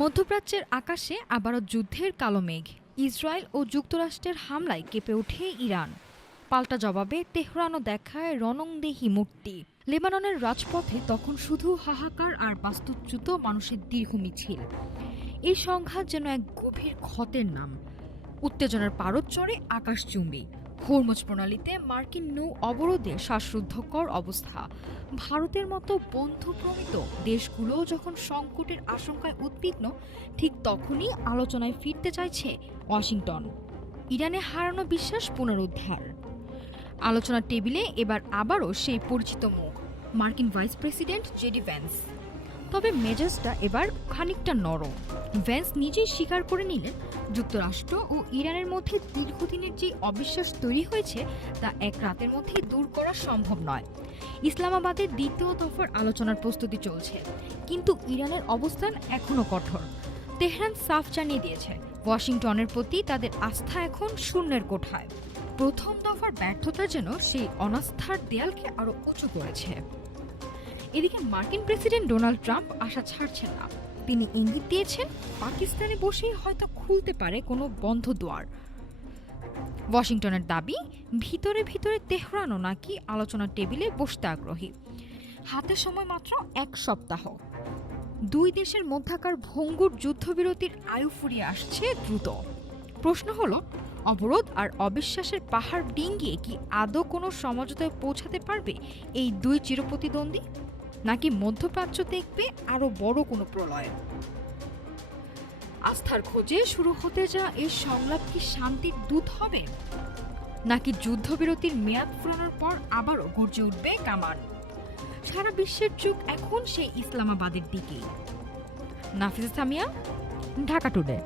মধ্যপ্রাচ্যের আকাশে আবারও যুদ্ধের কালো মেঘ। ইসরায়েল ও যুক্তরাষ্ট্রের হামলায় কেঁপে ওঠে ইরান। পাল্টা জবাবে তেহরানও দেখায় রণংদেহী মূর্তি। লেবাননের রাজপথে তখন শুধু হাহাকার আর বাস্তুচ্যুত মানুষের দীর্ঘ মিছিল। এই সংঘাত যেন এক গভীর ক্ষতের নাম। উত্তেজনার পারদ চড়ে আকাশচুম্বী। হরমুজ প্রণালীতে মার্কিন নৌ অবরোধে শ্বাসরুদ্ধকর অবস্থা। ভারতের মতো বন্ধুপ্রমিত দেশগুলো যখন সংকটের আশঙ্কায় উদ্বিগ্ন, ঠিক তখনই আলোচনায় ফিরতে চাইছে ওয়াশিংটন। ইরানে হারানো বিশ্বাস পুনরুদ্ধার। আলোচনার টেবিলে এবার আবারও সেই পরিচিত মুখ, মার্কিন ভাইস প্রেসিডেন্ট জেডি ভ্যান্স। তবে মেজাজটা এবার খানিকটা নরম। ভ্যান্স নিজেই স্বীকার করে নিলেন, যুক্তরাষ্ট্র ও ইরানের মধ্যে দীর্ঘদিনের যে অবিশ্বাস তৈরি হয়েছে তা এক রাতের মধ্যেই দূর করা সম্ভব নয়। ইসলামাবাদের দ্বিতীয় দফার আলোচনার প্রস্তুতি চলছে, কিন্তু ইরানের অবস্থান এখনও কঠোর। তেহরান সাফ জানিয়ে দিয়েছে, ওয়াশিংটনের প্রতি তাদের আস্থা এখন শূন্যের কোঠায়। প্রথম দফার ব্যর্থতা যেন সেই অনাস্থার দেয়ালকে আরও উঁচু করেছে। এদিকে মার্কিন প্রেসিডেন্ট ডোনাল্ড ট্রাম্প আশা ছাড়ছেন না। তিনি ইঙ্গিত দিয়েছেন, পাকিস্তানে বসেই হয়তো খুলতে পারে কোনো বন্ধ দুয়ার। ওয়াশিংটনের দাবি, ভিতরে ভিতরে তেহরানও নাকি আলোচনার টেবিলে বসতে আগ্রহী। হাতে সময় মাত্র 1 সপ্তাহ। দুই দেশের মধ্যকার ভঙ্গুর যুদ্ধবিরতির আয়ু ফুরিয়ে আসছে দ্রুত। প্রশ্ন হলো, অবরোধ আর অবিশ্বাসের পাহাড় ডিঙ্গিয়ে কি আদৌ কোনো সমঝোতায় পৌঁছাতে পারবে এই দুই চিরপ্রতিদ্বন্দ্বী, নাকি মধ্যপ্রাচ্য দেখবে আরও বড় কোনো প্রলয়? আস্থার খোঁজে শুরু হতে যাওয়া এই সংলাপ কি শান্তির দূত হবে, নাকি যুদ্ধবিরতির মেয়াদ ফুরানোর পর আবারও গর্জে উঠবে কামান? সারা বিশ্বের চোখ এখন সেই ইসলামাবাদের দিকেই। নাফিসা সামিয়া, ঢাকা টুডে।